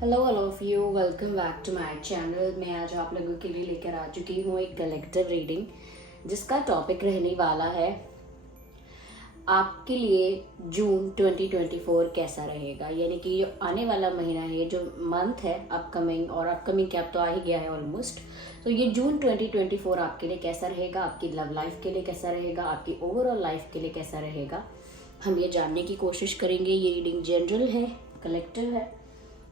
Hello all of you, welcome back to my channel. मैं आज आप लोगों के लिए लेकर आ चुकी हूँ एक कलेक्टिव रीडिंग जिसका टॉपिक रहने वाला है आपके लिए जून 2024 कैसा रहेगा। यानी कि जो आने वाला महीना है, जो मंथ है अपकमिंग, और अपकमिंग क्या तो आ ही गया है ऑलमोस्ट। तो ये जून 2024 आपके लिए कैसा रहेगा, आपकी लव लाइफ के लिए कैसा रहेगा, आपकी ओवरऑल लाइफ के लिए कैसा रहेगा, हम ये जानने की कोशिश करेंगे। ये रीडिंग जनरल है, कलेक्टिव है।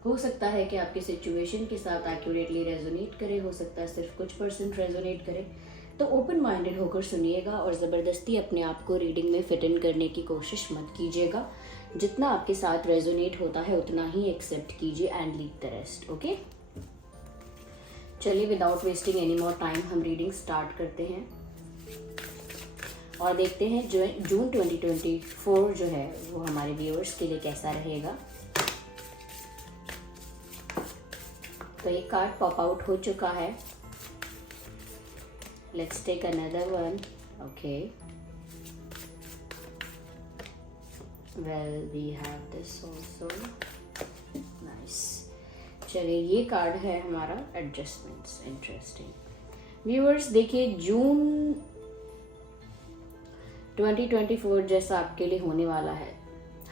हो सकता है कि आपके सिचुएशन के साथ एक्यूरेटली रेजोनेट करे, हो सकता है सिर्फ कुछ परसेंट रेजोनेट करे। तो ओपन माइंडेड होकर सुनिएगा और ज़बरदस्ती अपने आप को रीडिंग में फिट इन करने की कोशिश मत कीजिएगा। जितना आपके साथ रेजोनेट होता है उतना ही एक्सेप्ट कीजिए and leave the rest. Okay, चलिए without wasting any more time हम रीडिंग स्टार्ट करते हैं और देखते हैं जो जून 2024 जो है वो हमारे व्यूअर्स के लिए कैसा रहेगा। तो ये कार्ड पॉप आउट हो चुका है। Let's take another one. Okay, well we have this also, nice. चलिए, ये कार्ड है हमारा एडजस्टमेंट्स। इंटरेस्टिंग व्यूअर्स, देखिए जून 2024 जैसा आपके लिए होने वाला है।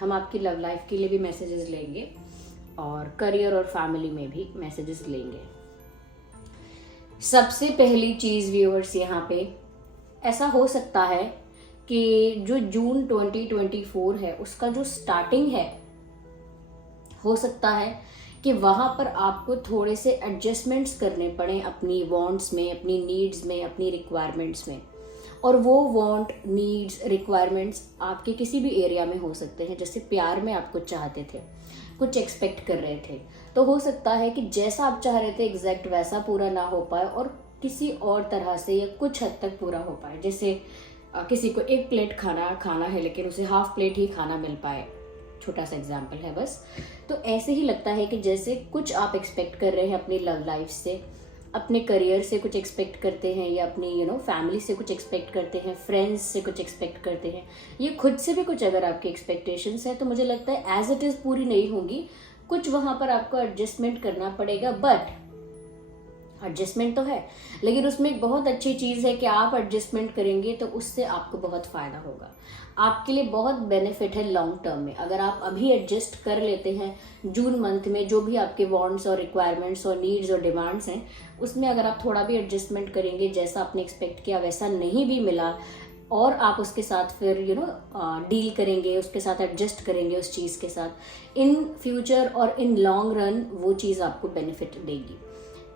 हम आपकी लव लाइफ के लिए भी मैसेजेस लेंगे और करियर और फैमिली में भी मैसेजेस लेंगे। सबसे पहली चीज़ व्यूअर्स, यहाँ पे ऐसा हो सकता है कि जो जून 2024 है उसका जो स्टार्टिंग है, हो सकता है कि वहाँ पर आपको थोड़े से एडजस्टमेंट्स करने पड़े अपनी वांट्स में, अपनी नीड्स में, अपनी रिक्वायरमेंट्स में। और वो वांट, नीड्स, रिक्वायरमेंट्स आपके किसी भी एरिया में हो सकते हैं। जैसे प्यार में आप कुछ चाहते थे, कुछ एक्सपेक्ट कर रहे थे, तो हो सकता है कि जैसा आप चाह रहे थे एग्जैक्ट वैसा पूरा ना हो पाए और किसी और तरह से या कुछ हद तक पूरा हो पाए। जैसे किसी को एक प्लेट खाना खाना है लेकिन उसे हाफ प्लेट ही खाना मिल पाए, छोटा सा एग्जाम्पल है बस। तो ऐसे ही लगता है कि जैसे कुछ आप एक्सपेक्ट कर रहे हैं अपनी लव लाइफ से, अपने करियर से कुछ एक्सपेक्ट करते हैं, या अपनी फैमिली से कुछ एक्सपेक्ट करते हैं, फ्रेंड्स से कुछ एक्सपेक्ट करते हैं, ये खुद से भी कुछ अगर आपकी एक्सपेक्टेशंस है तो मुझे लगता है एज इट इज़ पूरी नहीं होंगी। कुछ वहाँ पर आपको एडजस्टमेंट करना पड़ेगा। बट एडजस्टमेंट तो है, लेकिन उसमें एक बहुत अच्छी चीज़ है कि आप एडजस्टमेंट करेंगे तो उससे आपको बहुत फ़ायदा होगा, आपके लिए बहुत बेनिफिट है लॉन्ग टर्म में। अगर आप अभी एडजस्ट कर लेते हैं जून मंथ में, जो भी आपके वांट्स और रिक्वायरमेंट्स और नीड्स और डिमांड्स हैं, उसमें अगर आप थोड़ा भी एडजस्टमेंट करेंगे, जैसा आपने एक्सपेक्ट किया वैसा नहीं भी मिला, और आप उसके साथ फिर डील करेंगे, उसके साथ एडजस्ट करेंगे उस चीज़ के साथ, इन फ्यूचर और इन लॉन्ग रन वो चीज़ आपको बेनिफिट देगी।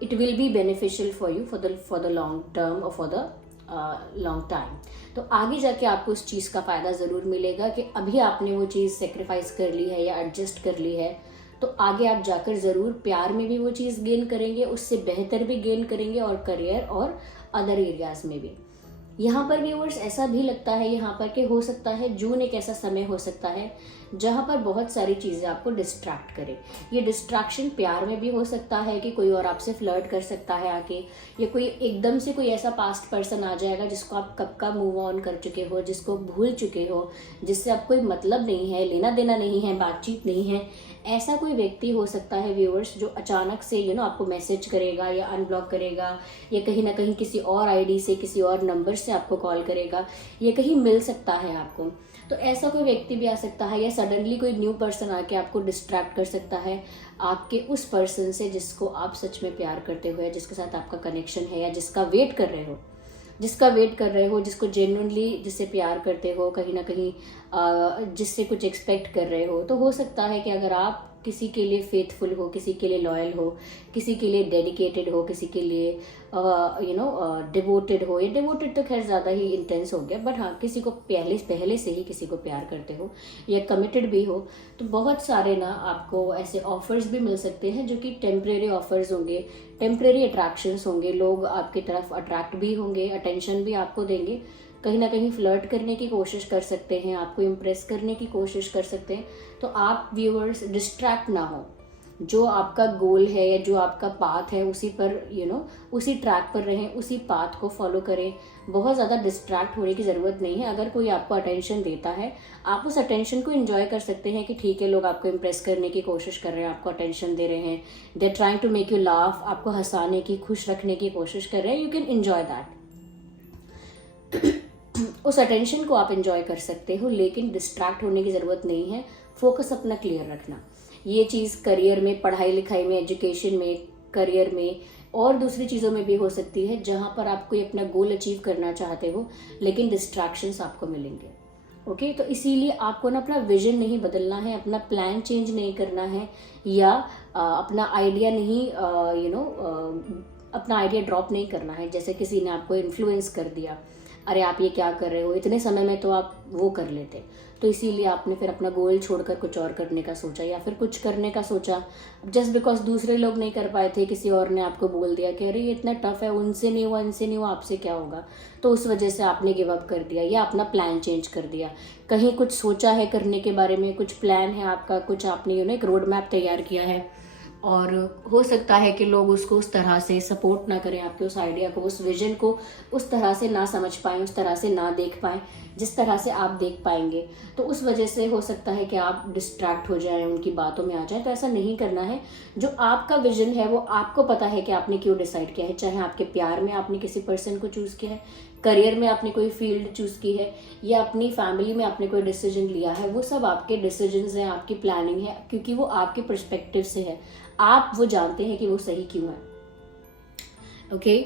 It will be beneficial for you for the long term और फॉर द लॉन्ग टाइम। तो आगे जाके आपको उस चीज़ का फ़ायदा ज़रूर मिलेगा कि अभी आपने वो चीज़ सेक्रीफाइस कर ली है या एडजस्ट कर ली है, तो आगे आप जाकर ज़रूर प्यार में भी वो चीज़ गेन करेंगे, उससे बेहतर भी गेन करेंगे, और करियर और अदर एरियाज़ में भी। यहाँ पर व्यूअर्स ऐसा भी लगता है यहाँ पर कि हो सकता है जून एक ऐसा समय हो सकता है जहाँ पर बहुत सारी चीज़ें आपको डिस्ट्रैक्ट करे। ये डिस्ट्रैक्शन प्यार में भी हो सकता है कि कोई और आपसे फ्लर्ट कर सकता है आके, या कोई एकदम से कोई ऐसा पास्ट पर्सन आ जाएगा जिसको आप कब का मूव ऑन कर चुके हो, जिसको भूल चुके हो, जिससे आप कोई मतलब नहीं है, लेना देना नहीं है, बातचीत नहीं है। ऐसा कोई व्यक्ति हो सकता है व्यूअर्स जो अचानक से आपको मैसेज करेगा या अनब्लॉक करेगा, या कहीं ना कहीं किसी और आईडी से, किसी और नंबर से आपको कॉल करेगा, या कहीं मिल सकता है आपको। तो ऐसा कोई व्यक्ति भी आ सकता है, या सडनली कोई न्यू पर्सन आके आपको डिस्ट्रैक्ट कर सकता है आपके उस पर्सन से जिसको आप सच में प्यार करते हो, या जिसके साथ आपका कनेक्शन है, या जिसका वेट कर रहे हो, जिसको जेन्युइनली, जिससे प्यार करते हो, कहीं ना कहीं जिससे कुछ एक्सपेक्ट कर रहे हो। तो हो सकता है कि अगर आप किसी के लिए फेथफुल हो, किसी के लिए लॉयल हो, किसी के लिए डेडिकेटेड हो, किसी के लिए डिवोटेड हो, ये डिवोटेड तो खैर ज़्यादा ही इंटेंस हो गया, बट हाँ, किसी को पहले से ही किसी को प्यार करते हो या कमिटेड भी हो, तो बहुत सारे ना आपको ऐसे ऑफर्स भी मिल सकते हैं जो कि टेम्परेरी ऑफर्स होंगे, टेम्परेरी अट्रैक्शंस होंगे। लोग आपकी तरफ अट्रैक्ट भी होंगे, अटेंशन भी आपको देंगे, कहीं ना कहीं फ्लर्ट करने की कोशिश कर सकते हैं, आपको इम्प्रेस करने की कोशिश कर सकते हैं। तो आप व्यूअर्स डिस्ट्रैक्ट ना हो, जो आपका गोल है या जो आपका पाथ है उसी पर उसी ट्रैक पर रहें, उसी पाथ को फॉलो करें। बहुत ज़्यादा डिस्ट्रैक्ट होने की ज़रूरत नहीं है। अगर कोई आपको अटेंशन देता है, आप उस अटेंशन को एंजॉय कर सकते हैं कि ठीक है, लोग आपको इम्प्रेस करने की कोशिश कर रहे हैं, आपको अटेंशन दे रहे हैं, they are trying to make you laugh, आपको हंसाने की, खुश रखने की कोशिश कर रहे हैं। You can enjoy that. उस अटेंशन को आप एंजॉय कर सकते हो, लेकिन डिस्ट्रैक्ट होने की ज़रूरत नहीं है। फोकस अपना क्लियर रखना। ये चीज़ करियर में, पढ़ाई लिखाई में, एजुकेशन में, करियर में और दूसरी चीज़ों में भी हो सकती है, जहाँ पर आप कोई अपना गोल अचीव करना चाहते हो लेकिन डिस्ट्रैक्शंस आपको मिलेंगे। ओके, तो इसीलिए आपको ना अपना विजन नहीं बदलना है, अपना प्लान चेंज नहीं करना है, या अपना आइडिया नहीं अपना आइडिया ड्रॉप नहीं करना है। जैसे किसी ने आपको इन्फ्लुएंस कर दिया, अरे आप ये क्या कर रहे हो, इतने समय में तो आप वो कर लेते, तो इसीलिए आपने फिर अपना गोल छोड़कर कुछ और करने का सोचा या फिर कुछ करने का सोचा जस्ट बिकॉज दूसरे लोग नहीं कर पाए थे, किसी और ने आपको बोल दिया कि अरे ये इतना टफ है, उनसे नहीं हुआ, इनसे नहीं हुआ, आपसे क्या होगा, तो उस वजह से आपने गिव अप कर दिया या अपना प्लान चेंज कर दिया। कहीं कुछ सोचा है करने के बारे में, कुछ प्लान है आपका, कुछ आपने एक रोड मैप तैयार किया है, और हो सकता है कि लोग उसको उस तरह से सपोर्ट ना करें, आपके उस आइडिया को, उस विजन को उस तरह से ना समझ पाएं, उस तरह से ना देख पाएं जिस तरह से आप देख पाएंगे। तो उस वजह से हो सकता है कि आप डिस्ट्रैक्ट हो जाएं, उनकी बातों में आ जाएं। तो ऐसा नहीं करना है। जो आपका विजन है वो आपको पता है कि आपने क्यों डिसाइड किया है, चाहे आपके प्यार में आपने किसी पर्सन को चूज़ किया है, करियर में आपने कोई फील्ड चूज़ की है, या अपनी फैमिली में आपने कोई डिसीजन लिया है, वो सब आपके डिसीजंस हैं, आपकी प्लानिंग है, क्योंकि वो आपके पर्सपेक्टिव से है। आप वो जानते हैं कि वो सही क्यों है। ओके,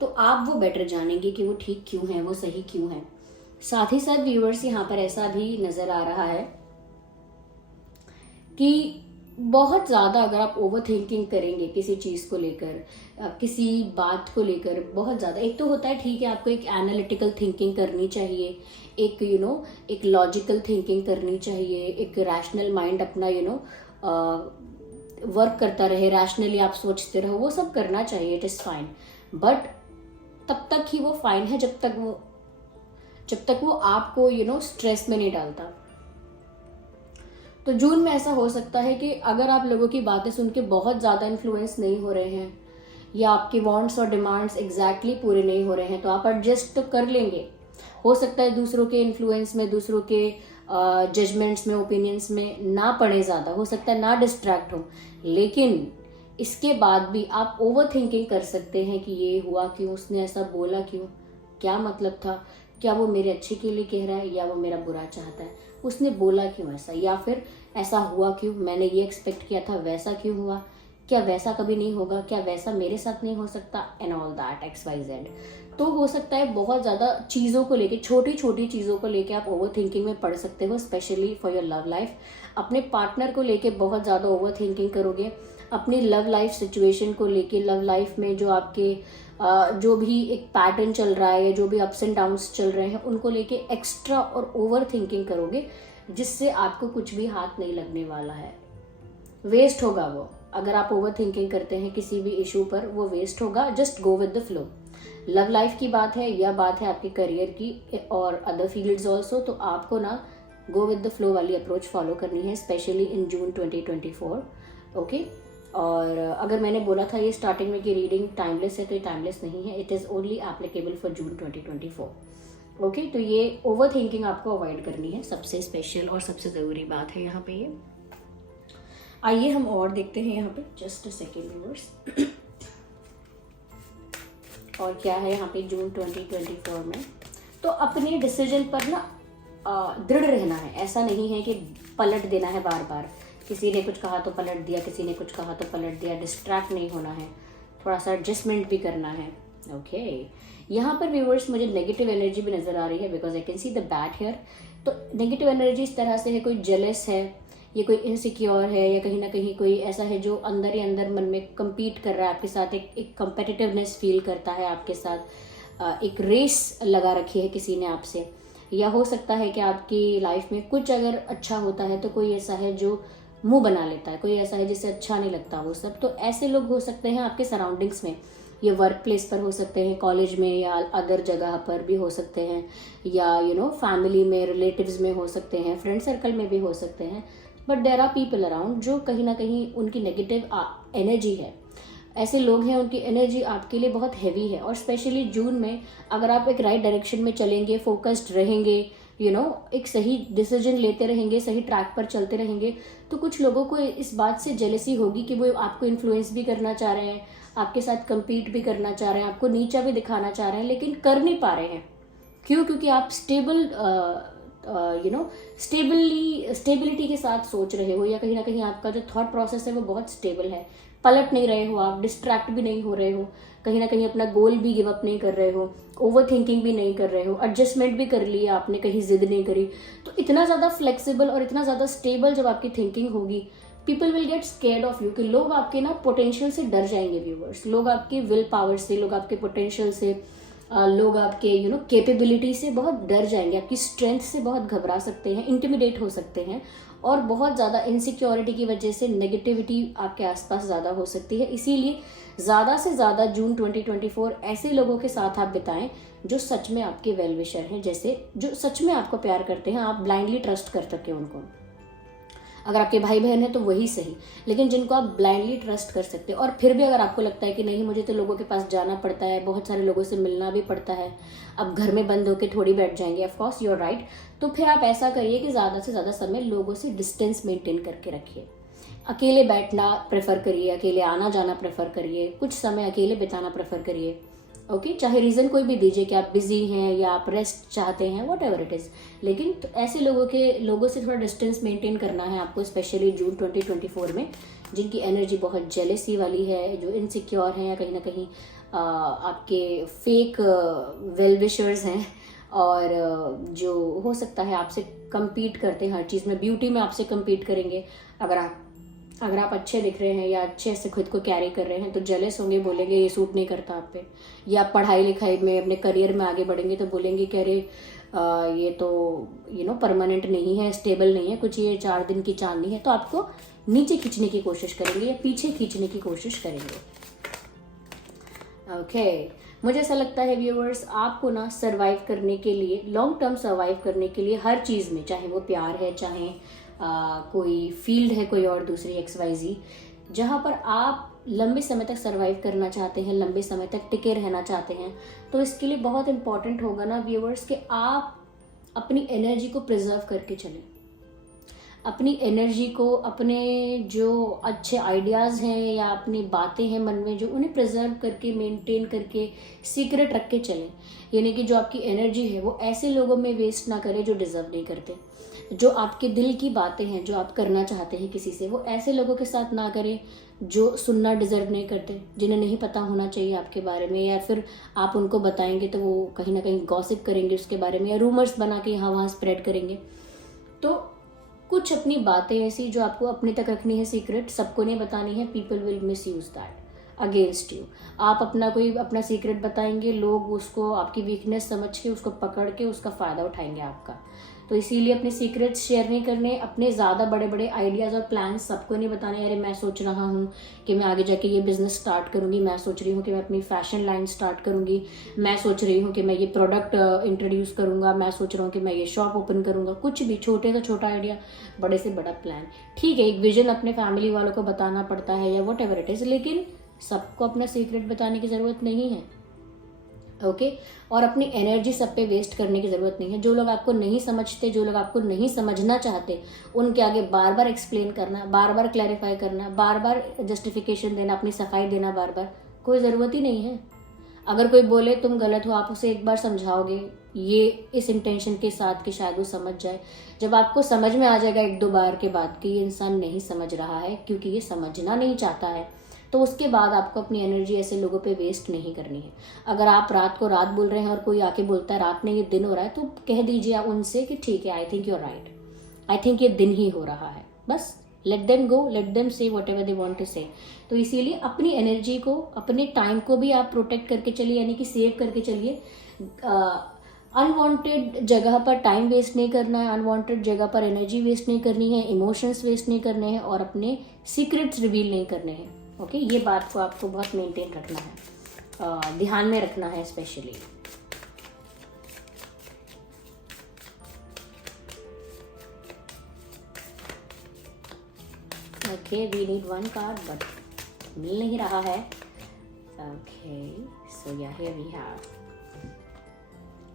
तो आप वो बेटर जानेंगे कि वो ठीक क्यों है, वो सही क्यों है। साथ ही साथ व्यूअर्स, यहाँ पर ऐसा भी नजर आ रहा है कि बहुत ज़्यादा अगर आप ओवर थिंकिंग करेंगे किसी चीज़ को लेकर, किसी बात को लेकर बहुत ज़्यादा, एक तो होता है ठीक है आपको एक एनालिटिकल थिंकिंग करनी चाहिए, एक एक लॉजिकल थिंकिंग करनी चाहिए, एक रैशनल माइंड अपना वर्क करता रहे, रैशनली आप सोचते रहो, वो सब करना चाहिए, इट इज़ फाइन। बट तब तक ही वो फाइन है जब तक वो आपको स्ट्रेस में नहीं डालता। तो जून में ऐसा हो सकता है कि अगर आप लोगों की बातें सुन के बहुत ज़्यादा इन्फ्लुएंस नहीं हो रहे हैं, या आपके वांट्स और डिमांड्स एग्जैक्टली पूरे नहीं हो रहे हैं, तो आप एडजस्ट तो कर लेंगे। हो सकता है दूसरों के इन्फ्लुएंस में, दूसरों के जजमेंट्स में, ओपिनियंस में ना पड़े ज़्यादा, हो सकता है ना डिस्ट्रैक्ट हो, लेकिन इसके बाद भी आप ओवर थिंकिंग कर सकते हैं कि ये हुआ क्यों, उसने ऐसा बोला क्यों, क्या मतलब था, क्या वो मेरे अच्छे के लिए कह रहा है या वो मेरा बुरा चाहता है, उसने बोला क्यों ऐसा, या फिर ऐसा हुआ क्यों, मैंने ये एक्सपेक्ट किया था वैसा क्यों हुआ, क्या वैसा कभी नहीं होगा, क्या वैसा मेरे साथ नहीं हो सकता, एंड ऑल दैट XYZ। तो हो सकता है बहुत ज़्यादा चीज़ों को लेके, छोटी छोटी चीज़ों को लेके आप ओवर थिंकिंग में पड़ सकते हो, specially for your love life. अपने पार्टनर को लेके बहुत ज़्यादा ओवर थिंकिंग करोगे, अपनी लव लाइफ सिचुएशन को लेके, लव लाइफ में जो आपके जो भी एक पैटर्न चल रहा है या जो भी अप्स एंड डाउन्स चल रहे हैं उनको लेके एक्स्ट्रा और ओवर थिंकिंग करोगे, जिससे आपको कुछ भी हाथ नहीं लगने वाला है, वेस्ट होगा वो। अगर आप ओवर थिंकिंग करते हैं किसी भी इशू पर, वो वेस्ट होगा। Just go with the flow. Love life की बात है या बात है आपके करियर की और अदर फील्ड्स ऑल्सो, तो आपको ना गो विद द फ्लो वाली अप्रोच फॉलो करनी है, स्पेशली इन जून 2024। ओके, और अगर मैंने बोला था ये स्टार्टिंग में कि रीडिंग टाइमलेस है, तो ये टाइमलेस नहीं है, it is only applicable for June 2024। Okay, तो ये ओवर थिंकिंग आपको अवॉइड करनी है, सबसे स्पेशल और सबसे ज़रूरी बात है यहाँ पे ये। आइए हम और देखते हैं यहाँ पे, जस्ट अ सेकेंड व्यूअर्स। और क्या है यहाँ पे जून 2024 में, तो अपने डिसीजन पर ना दृढ़ रहना है। ऐसा नहीं है कि पलट देना है बार बार, किसी ने कुछ कहा तो पलट दिया, किसी ने कुछ कहा तो पलट दिया। डिस्ट्रैक्ट नहीं होना है, थोड़ा सा एडजस्टमेंट भी करना है। ओके, यहाँ पर व्यूअर्स मुझे नेगेटिव एनर्जी भी नज़र आ रही है, because I can see the bad here. तो नेगेटिव एनर्जी इस तरह से है, कोई जेलस है, ये कोई इनसिक्योर है, या कहीं ना कहीं कोई ऐसा है जो अंदर ही अंदर मन में कम्पीट कर रहा है आपके साथ, एक कम्पिटिटिवनेस फील करता है आपके साथ, एक रेस लगा रखी है किसी ने आपसे। या हो सकता है कि आपकी लाइफ में कुछ अगर अच्छा होता है तो कोई ऐसा है जो मुंह बना लेता है, कोई ऐसा है जिसे अच्छा नहीं लगता वो सब। तो ऐसे लोग हो सकते हैं आपके सराउंडिंग्स में, ये वर्क प्लेस पर हो सकते हैं, कॉलेज में या अदर जगह पर भी हो सकते हैं, या फैमिली में, रिलेटिव्स में हो सकते हैं, फ्रेंड सर्कल में भी हो सकते हैं। But there are people around जो कहीं ना कहीं उनकी नेगेटिव एनर्जी है, ऐसे लोग हैं उनकी एनर्जी आपके लिए बहुत हैवी है। और स्पेशली जून में अगर आप एक राइट डायरेक्शन में चलेंगे, फोकस्ड रहेंगे, एक सही डिसीजन लेते रहेंगे, सही ट्रैक पर चलते रहेंगे, तो कुछ लोगों को इस बात से जेलसी होगी कि वो आपको इन्फ्लुएंस भी करना चाह रहे हैं, आपके साथ compete भी करना चाह रहे हैं, आपको नीचा भी दिखाना चाह रहे हैं, लेकिन कर नहीं पा रहे हैं। क्यों? क्योंकि आप स्टेबिलिटी के साथ सोच रहे हो, या कहीं ना कहीं आपका जो थॉट प्रोसेस है वो बहुत स्टेबल है, पलट नहीं रहे हो, आप डिस्ट्रैक्ट भी नहीं हो रहे हो, कहीं ना कहीं अपना गोल भी गिव अप नहीं कर रहे हो, ओवर थिंकिंग भी नहीं कर रहे हो, एडजस्टमेंट भी कर लिया आपने, कहीं जिद नहीं करी। तो इतना ज़्यादा फ्लेक्सिबल और इतना ज़्यादा स्टेबल जब आपकी थिंकिंग होगी, people will get scared of you, कि लोग आपके ना पोटेंशियल से डर जाएंगे व्यूवर्स, लोग आपके विल पावर से, लोग आपके पोटेंशियल से, लोग आपके कैपेबिलिटी से बहुत डर जाएंगे, आपकी स्ट्रेंथ से बहुत घबरा सकते हैं, इंटिमिडेट हो सकते हैं, और बहुत ज़्यादा इनसिक्योरिटी की वजह से नेगेटिविटी आपके आसपास ज़्यादा हो सकती है। इसीलिए ज़्यादा से ज़्यादा जून 2024 ऐसे लोगों के साथ आप बिताएं जो सच में आपके वेल विशर हैं, जैसे जो सच में आपको प्यार करते हैं, आप ब्लाइंडली ट्रस्ट कर सकें उनको। अगर आपके भाई बहन है तो वही सही, लेकिन जिनको आप ब्लाइंडली ट्रस्ट कर सकते हैं। और फिर भी अगर आपको लगता है कि नहीं, मुझे तो लोगों के पास जाना पड़ता है, बहुत सारे लोगों से मिलना भी पड़ता है, अब घर में बंद होकर थोड़ी बैठ जाएंगे, of course you are right, तो फिर आप ऐसा करिए कि ज़्यादा से ज़्यादा समय लोगों से डिस्टेंस मेंटेन करके रखिए, अकेले बैठना प्रेफर करिए, अकेले आना जाना प्रेफर करिए, कुछ समय अकेले बिताना प्रेफर करिए। ओके, चाहे रीज़न कोई भी दीजिए कि आप बिजी हैं या आप रेस्ट चाहते हैं, वॉट एवर इट इज़, लेकिन तो ऐसे लोगों से थोड़ा डिस्टेंस मेंटेन करना है आपको, स्पेशली जून 2024 में, जिनकी एनर्जी बहुत जेलेसी वाली है, जो इनसिक्योर हैं या कहीं ना कहीं आपके फेक वेल विशर्स हैं, और जो हो सकता है आपसे compete करते हैं हर चीज़ में, ब्यूटी में आपसे compete करेंगे। अगर आप अच्छे दिख रहे हैं या अच्छे से खुद को कैरी कर रहे हैं तो जेलस होंगे, बोलेंगे ये सूट नहीं करता आप पे। या आप पढ़ाई लिखाई में अपने करियर में आगे बढ़ेंगे तो बोलेंगे कि अरे ये तो परमानेंट नहीं है, स्टेबल नहीं है, कुछ ये 4 दिन की चांदनी है, तो आपको नीचे खींचने की कोशिश करेंगे या पीछे खींचने की कोशिश करेंगे। ओके, मुझे ऐसा लगता है व्यूअर्स, आपको ना सर्वाइव करने के लिए, लॉन्ग टर्म सर्वाइव करने के लिए हर चीज़ में, चाहे वो प्यार है, चाहे कोई फील्ड है, कोई और दूसरी XYZ, जहाँ पर आप लंबे समय तक सर्वाइव करना चाहते हैं, लंबे समय तक टिके रहना चाहते हैं, तो इसके लिए बहुत इंपॉर्टेंट होगा ना व्यूअर्स कि आप अपनी एनर्जी को प्रिजर्व करके चलें, अपनी एनर्जी को, अपने जो अच्छे आइडियाज़ हैं या अपनी बातें हैं मन में, जो उन्हें प्रिजर्व करके, मेंटेन करके, सीक्रेट रख के चलें। यानी कि जो आपकी एनर्जी है वो ऐसे लोगों में वेस्ट ना करें जो डिजर्व नहीं करते। जो आपके दिल की बातें हैं, जो आप करना चाहते हैं किसी से, वो ऐसे लोगों के साथ ना करें जो सुनना डिजर्व नहीं करते, जिन्हें नहीं पता होना चाहिए आपके बारे में, या फिर आप उनको बताएंगे तो वो कहीं ना कहीं गॉसिप करेंगे उसके बारे में, या रूमर्स बना के यहाँ वहाँ स्प्रेड करेंगे। तो कुछ अपनी बातें ऐसी जो आपको अपने तक रखनी है सीक्रेट, सबको नहीं बतानी है, people will miss use that against you. आप अपना सीक्रेट बताएंगे, लोग उसको आपकी वीकनेस समझ के, उसको पकड़ के उसका फ़ायदा उठाएंगे आपका। तो इसीलिए अपने सीक्रेट्स शेयर नहीं करने, अपने ज़्यादा बड़े बड़े आइडियाज़ और प्लान्स सबको नहीं बताने। अरे मैं सोच रहा हूँ कि मैं आगे जाके ये बिज़नेस स्टार्ट करूँगी, मैं सोच रही हूँ कि मैं अपनी फैशन लाइन स्टार्ट करूँगी, मैं सोच रही हूँ कि मैं ये प्रोडक्ट इंट्रोड्यूस करूँगा, मैं सोच रहा हूँ कि मैं ये शॉप ओपन करूँगा। कुछ भी, छोटे से छोटा आइडिया, बड़े से बड़ा प्लान, ठीक है, एक विजन अपने फैमिली वालों को बताना पड़ता है या वट एवर इट इज़, लेकिन सबको अपना सीक्रेट बताने की ज़रूरत नहीं है। ओके, और अपनी एनर्जी सब पे वेस्ट करने की ज़रूरत नहीं है। जो लोग आपको नहीं समझते, जो लोग आपको नहीं समझना चाहते, उनके आगे बार बार एक्सप्लेन करना, बार बार क्लैरिफाई करना, बार बार जस्टिफिकेशन देना, अपनी सफाई देना बार बार, कोई ज़रूरत ही नहीं है। अगर कोई बोले तुम गलत हो, आप उसे एक बार समझाओगे ये इस इंटेंशन के साथ कि शायद वो समझ जाए। जब आपको समझ में आ जाएगा 1-2 बार के बाद कि ये इंसान नहीं समझ रहा है क्योंकि ये समझना नहीं चाहता है, तो उसके बाद आपको अपनी एनर्जी ऐसे लोगों पे वेस्ट नहीं करनी है। अगर आप रात को रात बोल रहे हैं और कोई आके बोलता है रात नहीं ये दिन हो रहा है, तो कह दीजिए उनसे कि ठीक है, I think you are right, I think ये दिन ही हो रहा है, बस let them go, let them say whatever they want to say. तो इसीलिए अपनी एनर्जी को, अपने टाइम को भी आप प्रोटेक्ट करके चलिए, यानी कि सेव करके चलिए। अनवांटेड जगह पर टाइम वेस्ट नहीं करना है, अनवांटेड जगह पर एनर्जी वेस्ट नहीं करनी है, इमोशंस वेस्ट नहीं करने हैं, और अपने सीक्रेट्स रिवील नहीं करने हैं। ओके, ये बात को आपको बहुत मेंटेन रखना है, ध्यान में रखना है specially. Okay, we need one card but मिल नहीं रहा है. ओके, सो या हियर वी हैव.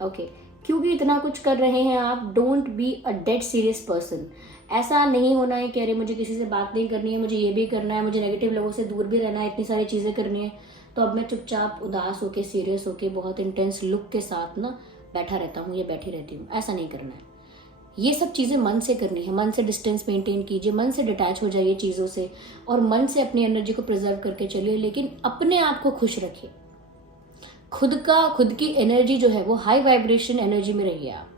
ओके, क्योंकि इतना कुछ कर रहे हैं आप, don't be a dead serious person. ऐसा नहीं होना है कि अरे मुझे किसी से बात नहीं करनी है, मुझे ये भी करना है, मुझे नेगेटिव लोगों से दूर भी रहना है, इतनी सारी चीज़ें करनी है, तो अब मैं चुपचाप उदास होके, सीरियस होके, बहुत इंटेंस लुक के साथ ना बैठा रहता हूँ या बैठी रहती हूँ. ऐसा नहीं करना है. ये सब चीज़ें मन से करनी है. मन से डिस्टेंस मेंटेन कीजिए, मन से डिटैच हो जाइए चीज़ों से, और मन से अपनी एनर्जी को प्रिजर्व करके चलिए, लेकिन अपने आप को खुश रखिए. खुद की एनर्जी जो है वो हाई वाइब्रेशन एनर्जी में रहिए आप.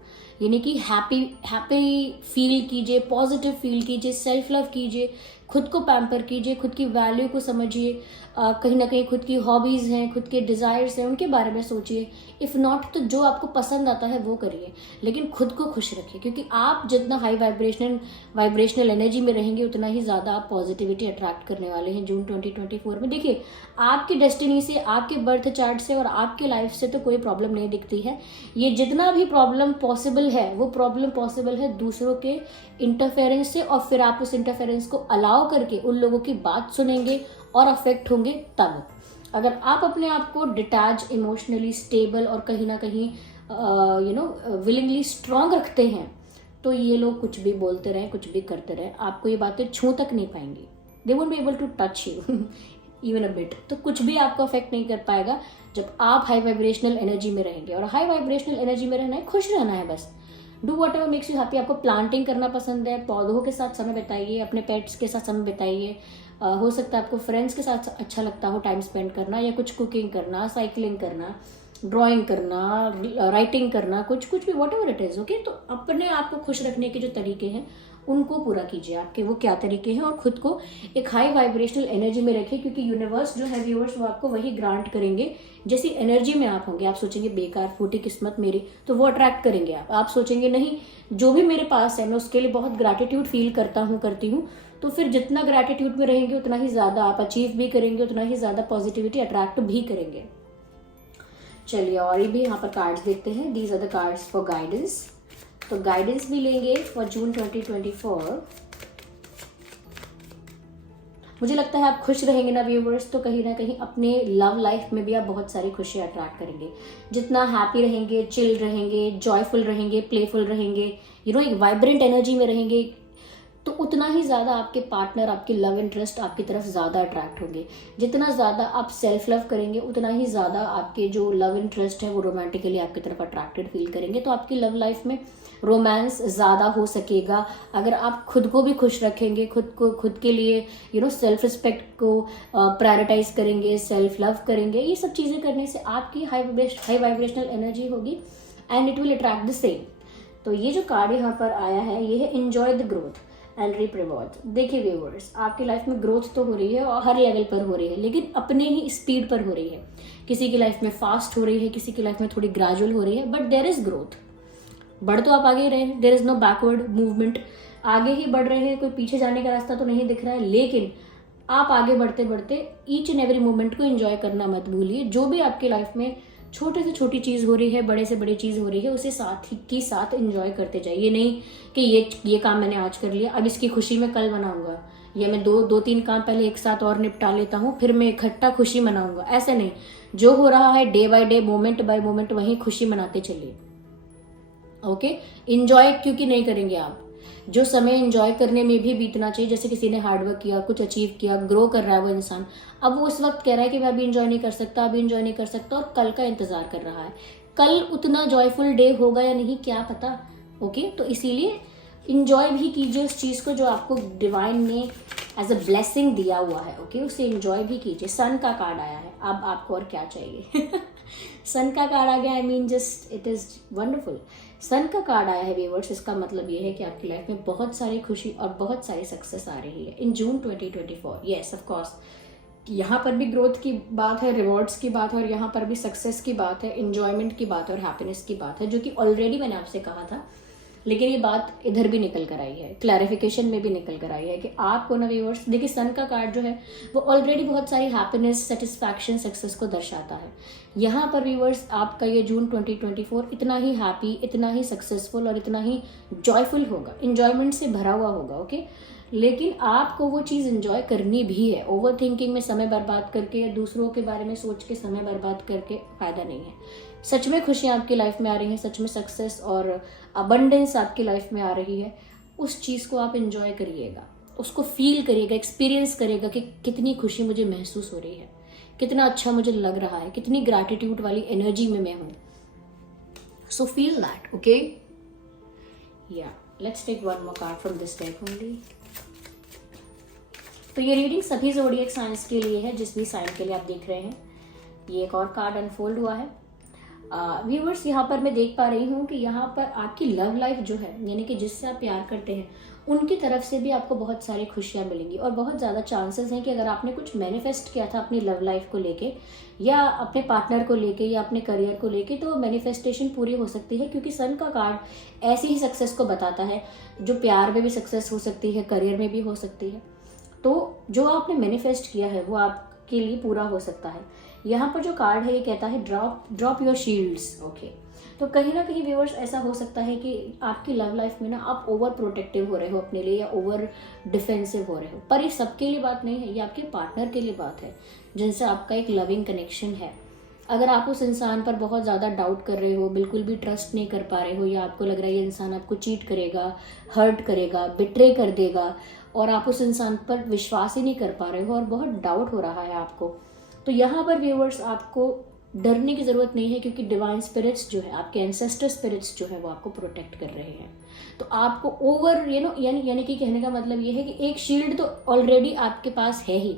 यानी कि हैप्पी फील कीजिए, पॉजिटिव फील कीजिए, सेल्फ लव कीजिए, खुद को पैम्पर कीजिए, खुद की वैल्यू को समझिए. कहीं ना कहीं खुद की हॉबीज़ हैं, खुद के डिज़ायर्स हैं, उनके बारे में सोचिए. इफ़ नॉट तो जो आपको पसंद आता है वो करिए, लेकिन खुद को खुश रखिए. क्योंकि आप जितना हाई वाइब्रेशनल एनर्जी में रहेंगे, उतना ही ज़्यादा आप पॉजिटिविटी अट्रैक्ट करने वाले हैं जून 2024 में. देखिए, आपकी डेस्टिनी से, आपके बर्थ चार्ट से और आपके लाइफ से तो कोई प्रॉब्लम नहीं दिखती है. ये जितना भी प्रॉब्लम पॉसिबल है, वो प्रॉब्लम पॉसिबल है दूसरों के इंटरफेरेंस से, और फिर आप उस इंटरफेरेंस को अलाउ करके उन लोगों की बात सुनेंगे और अफेक्ट होंगे तब. अगर आप अपने आप को डिटैच, इमोशनली स्टेबल और कहीं ना कहीं विलिंगली स्ट्रांग रखते हैं, तो ये लोग कुछ भी बोलते रहें, कुछ भी करते रहें, आपको ये बातें छू तक नहीं पाएंगी. They won't be able to touch you even a bit. तो कुछ भी आपको अफेक्ट नहीं कर पाएगा जब आप हाई वाइब्रेशनल एनर्जी में रहेंगे. और हाई वाइब्रेशनल एनर्जी में रहना है, खुश रहना है बस. Do what ever makes you happy. आपको प्लांटिंग करना पसंद है, पौधों के साथ समय बिताइए, अपने पेट्स के साथ समय बिताइए. हो सकता है आपको फ्रेंड्स के साथ अच्छा लगता हो टाइम स्पेंड करना, या कुछ कुकिंग करना, साइकिलिंग करना, ड्राइंग करना, राइटिंग करना, कुछ भी, what ever it is. Okay, तो अपने आप को खुश रखने के जो तरीके हैं उनको पूरा कीजिए. आपके वो क्या तरीके हैं, और खुद को एक हाई वाइब्रेशनल एनर्जी में रखिए. क्योंकि यूनिवर्स जो है व्यूअर्स, वो आपको वही ग्रांट करेंगे जैसी एनर्जी में आप होंगे. आप सोचेंगे बेकार फूटी किस्मत मेरी, तो वो अट्रैक्ट करेंगे आप सोचेंगे नहीं, जो भी मेरे पास है मैं उसके लिए बहुत ग्रैटिट्यूड फील करती हूँ, तो फिर जितना ग्रैटिट्यूड में रहेंगे उतना ही ज़्यादा आप अचीव भी करेंगे, उतना ही ज़्यादा पॉजिटिविटी अट्रैक्ट भी करेंगे. चलिए, और ये भी यहाँ पर कार्ड्स देखते हैं. These are the cards for guidance. तो गाइडेंस भी लेंगे फॉर जून 2024. मुझे लगता है आप खुश रहेंगे ना व्यूवर्स, तो कहीं ना कहीं अपने लव लाइफ में भी आप बहुत सारी खुशियाँ अट्रैक्ट करेंगे. जितना हैप्पी रहेंगे, चिल रहेंगे, जॉयफुल रहेंगे, प्लेफुल रहेंगे, एक वाइब्रेंट एनर्जी में रहेंगे, तो उतना ही ज़्यादा आपके पार्टनर, आपके लव इंटरेस्ट आपकी तरफ ज़्यादा अट्रैक्ट होंगे. जितना ज़्यादा आप सेल्फ लव करेंगे, उतना ही ज़्यादा आपके जो लव इंटरेस्ट है वो रोमांटिकली आपकी तरफ अट्रैक्टेड फील करेंगे. तो आपकी लव लाइफ में रोमांस ज़्यादा हो सकेगा अगर आप खुद को भी खुश रखेंगे, खुद के लिए सेल्फ रिस्पेक्ट को प्रायोरिटाइज करेंगे, सेल्फ लव करेंगे. ये सब चीज़ें करने से आपकी हाई वाइब्रेशनल एनर्जी होगी and it will attract the same. तो ये जो कार्ड यहाँ पर आया है, ये है enjoy the growth and reap rewards. देखिए व्यूअर्स, आपकी लाइफ में ग्रोथ तो हो रही है और हर लेवल पर हो रही है, लेकिन अपने ही स्पीड पर हो रही है. किसी की लाइफ में फास्ट हो रही है, किसी की लाइफ में थोड़ी ग्रेजुअल हो रही है, बट देयर इज ग्रोथ. बढ़ तो आप आगे ही रहे हैं, there is no backward movement. आगे ही बढ़ रहे हैं, कोई पीछे जाने का रास्ता तो नहीं दिख रहा है. लेकिन आप आगे बढ़ते बढ़ते ईच एंड एवरी मोमेंट को एंजॉय करना मत भूलिए. जो भी आपकी लाइफ में छोटे से छोटी चीज़ हो रही है, बड़े से बड़ी चीज़ हो रही है, उसे साथ ही साथ एंजॉय करते जाइए. ये नहीं कि ये काम मैंने आज कर लिया, अब इसकी खुशी मैं कल मनाऊंगा, या मैं दो तीन काम पहले एक साथ और निपटा लेता हूँ, फिर मैं इकट्ठा खुशी मनाऊंगा. ऐसे नहीं, जो हो रहा है day by day, moment bye moment, वही खुशी मनाते चलिए. ओके, एंजॉय क्योंकि नहीं करेंगे आप, जो समय एंजॉय करने में भी बीतना चाहिए. जैसे किसी ने हार्डवर्क किया, कुछ अचीव किया, ग्रो कर रहा है वो इंसान, अब वो उस वक्त कह रहा है कि मैं अभी एंजॉय नहीं कर सकता, अभी एंजॉय नहीं कर सकता, और कल का इंतजार कर रहा है. कल उतना जॉयफुल डे होगा या नहीं, क्या पता. ओके, तो इसीलिए इंजॉय भी कीजिए उस चीज़ को जो आपको डिवाइन ने एज अ ब्लेसिंग दिया हुआ है. ओके, उसे इंजॉय भी कीजिए. सन का कार्ड आया है, अब आपको और क्या चाहिए. सन का कार्ड आ गया, I mean just it is wonderful. Sun का कार्ड आया है व्यूअर्स, इसका मतलब ये है कि आपकी लाइफ में बहुत सारी खुशी और बहुत सारी सक्सेस आ रही है इन जून 2024. येस, ऑफ कोर्स, यहाँ पर भी ग्रोथ की बात है, रिवॉर्ड्स की बात है, और यहाँ पर भी सक्सेस की बात है, एंजॉयमेंट की बात है और हैप्पीनेस की बात है, जो कि ऑलरेडी मैंने आपसे कहा था. लेकिन ये बात इधर भी निकल कर आई है, क्लैरिफिकेशन में भी निकल कर आई है कि आपको ना व्यूअर्स, देखिए सन का कार्ड जो है वो ऑलरेडी बहुत सारी हैप्पीनेस, सेटिस्फैक्शन, सक्सेस को दर्शाता है. यहाँ पर व्यूअर्स आपका ये जून 2024 इतना ही हैप्पी, इतना ही सक्सेसफुल और इतना ही जॉयफुल होगा, इंजॉयमेंट से भरा हुआ होगा. ओके, लेकिन आपको वो चीज़ एंजॉय करनी भी है। ओवर थिंकिंग में समय बर्बाद करके या दूसरों के बारे में सोच के समय बर्बाद करके फ़ायदा नहीं है। सच में खुशियाँ आपकी लाइफ में आ रही हैं, सच में सक्सेस और अबंडेंस आपकी लाइफ में आ रही है, उस चीज़ को आप एंजॉय करिएगा, उसको फील करिएगा, एक्सपीरियंस करिएगा कि कितनी खुशी मुझे महसूस हो रही है, कितना अच्छा मुझे लग रहा है, कितनी ग्रैटिट्यूड वाली एनर्जी में मैं हूँ। So feel that, okay. या let's take one more card from this deck only. तो ये रीडिंग सभी ज़ोडिएक साइंस के लिए है, जिस भी साइन के लिए आप देख रहे हैं। ये एक और कार्ड अनफोल्ड हुआ है। व्यूवर्स, यहाँ पर मैं देख पा रही हूँ कि यहाँ पर आपकी लव लाइफ जो है, यानी कि जिससे आप प्यार करते हैं, उनकी तरफ से भी आपको बहुत सारी खुशियाँ मिलेंगी और बहुत ज़्यादा चांसेस हैं कि अगर आपने कुछ मैनिफेस्ट किया था अपनी लव लाइफ को लेके या अपने पार्टनर को लेके या अपने करियर को लेके, तो मैनिफेस्टेशन पूरी हो सकती है, क्योंकि सन का कार्ड ऐसी ही सक्सेस को बताता है जो प्यार में भी सक्सेस हो सकती है, करियर में भी हो सकती है। तो जो आपने मैनिफेस्ट किया है वो आपके लिए पूरा हो सकता है। यहाँ पर जो कार्ड है ये कहता है ड्रॉप योर शील्ड्स, ओके। तो कहीं ना कहीं व्यूअर्स ऐसा हो सकता है कि आपकी लव लाइफ में ना आप ओवर प्रोटेक्टिव हो रहे हो अपने लिए या ओवर डिफेंसिव हो रहे हो, पर ये सबके लिए बात नहीं है, ये आपके पार्टनर के लिए बात है जिनसे आपका एक लविंग कनेक्शन है। अगर आप उस इंसान पर बहुत ज़्यादा डाउट कर रहे हो, बिल्कुल भी ट्रस्ट नहीं कर पा रहे हो, या आपको लग रहा है ये इंसान आपको चीट करेगा, हर्ट करेगा, बिट्रे कर देगा, और आप उस इंसान पर विश्वास ही नहीं कर पा रहे हो और बहुत डाउट हो रहा है आपको, तो यहाँ पर व्यूअर्स आपको डरने की ज़रूरत नहीं है, क्योंकि डिवाइन स्पिरिट्स जो है, आपके एंसेस्टर स्पिरिट्स जो है, वो आपको प्रोटेक्ट कर रहे हैं। तो आपको ओवर यानी कि कहने का मतलब ये है कि एक शील्ड तो ऑलरेडी आपके पास है ही,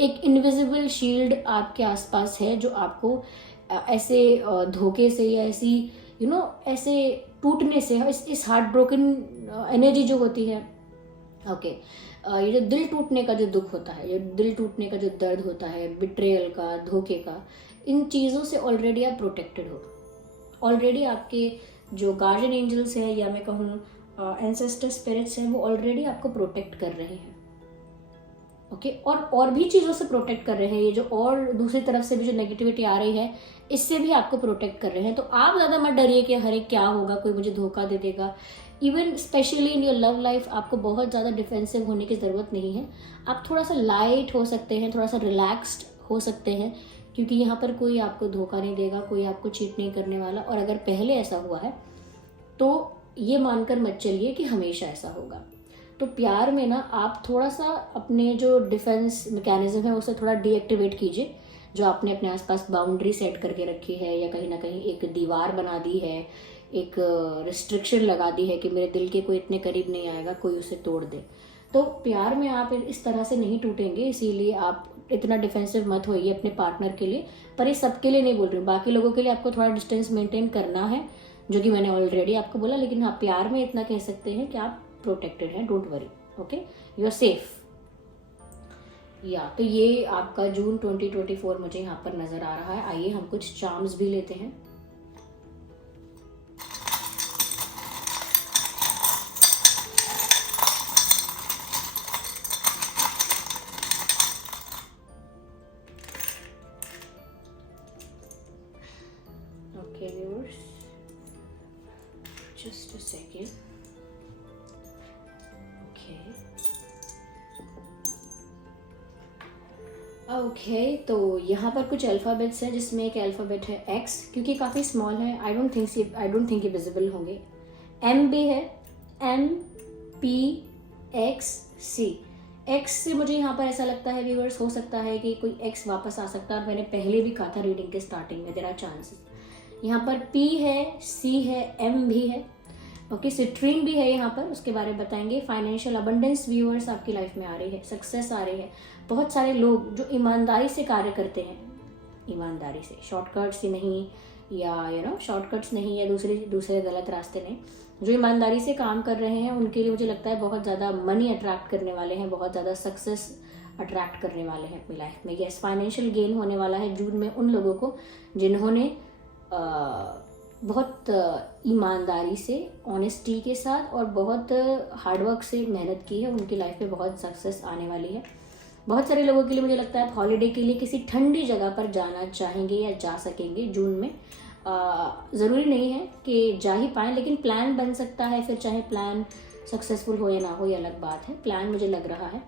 एक इनविजिबल शील्ड आपके आसपास है जो आपको ऐसे धोखे से या ऐसी ऐसे टूटने से, इस हार्ट ब्रोकन एनर्जी जो होती है, ओके, ये जो दिल टूटने का जो दुख होता है, ये दिल टूटने का जो दर्द होता है, बिट्रेयल का, धोखे का, इन चीज़ों से ऑलरेडी आप प्रोटेक्टेड हो। ऑलरेडी आपके जो गार्जियन एंजल्स हैं या मैं कहूँ एंसेस्टर स्पिरिट्स हैं, वो ऑलरेडी आपको प्रोटेक्ट कर रहे हैं, ओके। और भी चीज़ों से प्रोटेक्ट कर रहे हैं, ये जो और दूसरी तरफ से भी जो नेगेटिविटी आ रही है, इससे भी आपको प्रोटेक्ट कर रहे हैं। तो आप ज़्यादा मत डरिए कि हरे क्या होगा, कोई मुझे धोखा दे देगा। Even specially in your love life आपको बहुत ज़्यादा डिफेंसिव होने की ज़रूरत नहीं है। आप थोड़ा सा लाइट हो सकते हैं, थोड़ा सा रिलैक्स्ड हो सकते हैं, क्योंकि यहाँ पर कोई आपको धोखा नहीं देगा, कोई आपको चीट नहीं करने वाला। और अगर पहले ऐसा हुआ है तो ये मानकर मत चलिए कि हमेशा ऐसा होगा। तो प्यार में ना आप थोड़ा सा अपने जो डिफेंस मैकेनिज्म है उसे थोड़ा डीएक्टिवेट कीजिए, जो आपने अपने आसपास बाउंड्री सेट करके रखी है या कहीं ना कहीं एक दीवार बना दी है, एक रिस्ट्रिक्शन लगा दी है कि मेरे दिल के कोई इतने करीब नहीं आएगा, कोई उसे तोड़ दे। तो प्यार में आप इस तरह से नहीं टूटेंगे, इसीलिए आप इतना डिफेंसिव मत होइए अपने पार्टनर के लिए। पर ये सबके लिए नहीं बोल रही हूँ, बाकी लोगों के लिए आपको थोड़ा डिस्टेंस मेंटेन करना है, जो कि मैंने ऑलरेडी आपको बोला। लेकिन हाँ, प्यार में इतना कह सकते हैं कि आप प्रोटेक्टेड हैं, don't worry, okay, you are safe. या तो ये आपका जून 2024 मुझे यहाँ पर नजर आ रहा है। आइए हम कुछ चार्म्स भी लेते हैं। Okay, viewers, just a second. Okay, तो यहाँ पर कुछ अल्फ़ाबेट्स हैं, जिसमें एक अल्फ़ाबेट है एक्स, क्योंकि काफ़ी स्मॉल है, आई डोंट थिंक ये विजिबल होंगे। एम भी है, MPXC। एक्स से मुझे यहाँ पर ऐसा लगता है व्यूअर्स, हो सकता है कि कोई एक्स वापस आ सकता है, और मैंने पहले भी कहा था रीडिंग के स्टार्टिंग में, देयर आर चांसेस। यहाँ पर P है, C है, M भी है, ओके, सिट्रीन भी है यहाँ पर, उसके बारे में बताएंगे। फाइनेंशियल अबंडेंस व्यूअर्स आपकी लाइफ में आ रही है, सक्सेस आ रही है। बहुत सारे लोग जो ईमानदारी से कार्य करते हैं, ईमानदारी से, शॉर्टकट्स ही नहीं, या शॉर्टकट्स नहीं, या दूसरे गलत रास्ते नहीं, जो ईमानदारी से काम कर रहे हैं, उनके लिए मुझे लगता है बहुत ज़्यादा मनी अट्रैक्ट करने वाले हैं, बहुत ज़्यादा सक्सेस अट्रैक्ट करने वाले हैं अपनी लाइफ में। यस, फाइनेंशियल गेन होने वाला है जून में उन लोगों को जिन्होंने बहुत ईमानदारी से, ऑनेस्टी के साथ और बहुत हार्डवर्क से मेहनत की है। उनकी लाइफ में बहुत सक्सेस आने वाली है। बहुत सारे लोगों के लिए मुझे लगता है आप हॉलीडे के लिए किसी ठंडी जगह पर जाना चाहेंगे या जा सकेंगे जून में। ज़रूरी नहीं है कि जा ही पाएँ, लेकिन प्लान बन सकता है, फिर चाहे प्लान सक्सेसफुल हो या ना हो ये अलग बात है, प्लान मुझे लग रहा है।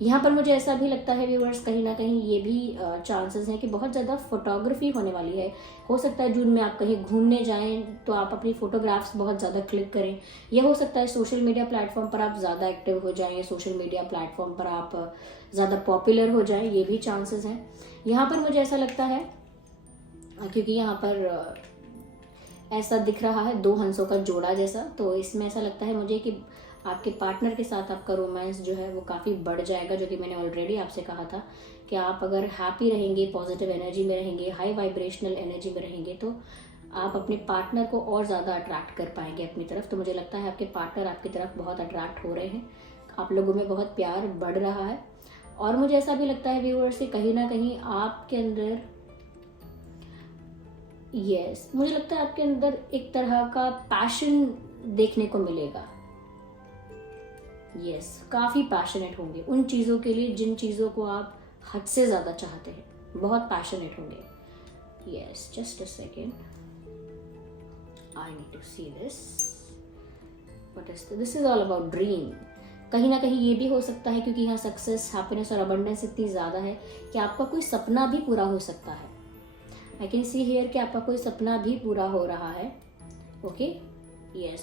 यहाँ पर मुझे ऐसा भी लगता है व्यूअर्स, कहीं ना कहीं ये भी चांसेस हैं कि बहुत ज़्यादा फोटोग्राफी होने वाली है। हो सकता है जून में आप कहीं घूमने जाएं तो आप अपनी फ़ोटोग्राफ्स बहुत ज़्यादा क्लिक करें। यह हो सकता है सोशल मीडिया प्लेटफॉर्म पर आप ज़्यादा एक्टिव हो जाएं, या सोशल मीडिया प्लेटफॉर्म पर आप ज़्यादा पॉपुलर हो जाएं, ये भी चांसेस हैं। यहाँ पर मुझे ऐसा लगता है क्योंकि यहाँ पर ऐसा दिख रहा है 2 हंसों का जोड़ा जैसा, तो इसमें ऐसा लगता है मुझे कि आपके पार्टनर के साथ आपका रोमांस जो है वो काफ़ी बढ़ जाएगा, जो कि मैंने ऑलरेडी आपसे कहा था कि आप अगर हैप्पी रहेंगे, पॉजिटिव एनर्जी में रहेंगे, हाई वाइब्रेशनल एनर्जी में रहेंगे, तो आप अपने पार्टनर को और ज़्यादा अट्रैक्ट कर पाएंगे अपनी तरफ। तो मुझे लगता है आपके पार्टनर आपकी तरफ बहुत अट्रैक्ट हो रहे हैं, आप लोगों में बहुत प्यार बढ़ रहा है। और मुझे ऐसा भी लगता है व्यूअर्स से कहीं ना कहीं आपके अंदर मुझे लगता है आपके अंदर एक तरह का पैशन देखने को मिलेगा। काफ़ी पैशनेट होंगे उन चीज़ों के लिए जिन चीज़ों को आप हद से ज़्यादा चाहते हैं, बहुत पैशनेट होंगे। Just a second, I need to see this, what is this is all about dream. कहीं ना कहीं ये भी हो सकता है क्योंकि यहाँ सक्सेस, हैप्पीनेस और अबंडेंस इतनी ज़्यादा है कि आपका कोई सपना भी पूरा हो सकता है। आई कैन सी हियर कि आपका कोई सपना भी पूरा हो रहा है। ओके,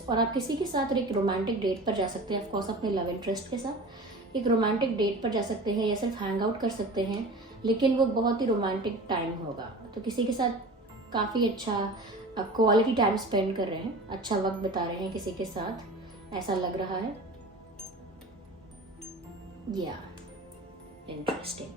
और आप किसी के साथ एक रोमांटिक डेट पर जा सकते हैं, ऑफकोर्स अपने लव इंटरेस्ट के साथ एक रोमांटिक डेट पर जा सकते हैं, या सिर्फ हैंग आउट कर सकते हैं, लेकिन वो बहुत ही रोमांटिक टाइम होगा। तो किसी के साथ काफ़ी अच्छा क्वालिटी टाइम स्पेंड कर रहे हैं, अच्छा वक्त बिता रहे हैं किसी के साथ, ऐसा लग रहा है। Interesting.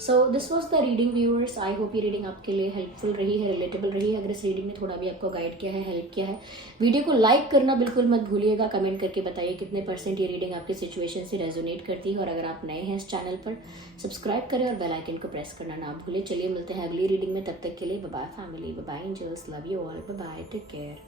So this was the reading viewers. I hope ये रीडिंग आपके लिए हेल्पफुल रही है, रिलेटेबल रही है। अगर इस रीडिंग ने थोड़ा भी आपको गाइड किया है, हेल्प किया है, वीडियो को लाइक करना बिल्कुल मत भूलिएगा। कमेंट करके बताइए कितने % ये रीडिंग आपकी सिचुएशन से रेजोनेट करती है। और अगर आप नए हैं इस चैनल पर, सब्सक्राइब करें और बेल आइकन को प्रेस करना ना भूलें। चलिए मिलते हैं अगली रीडिंग में, तब तक के लिए bye bye family, bye bye angels, love you all, bye bye, take care.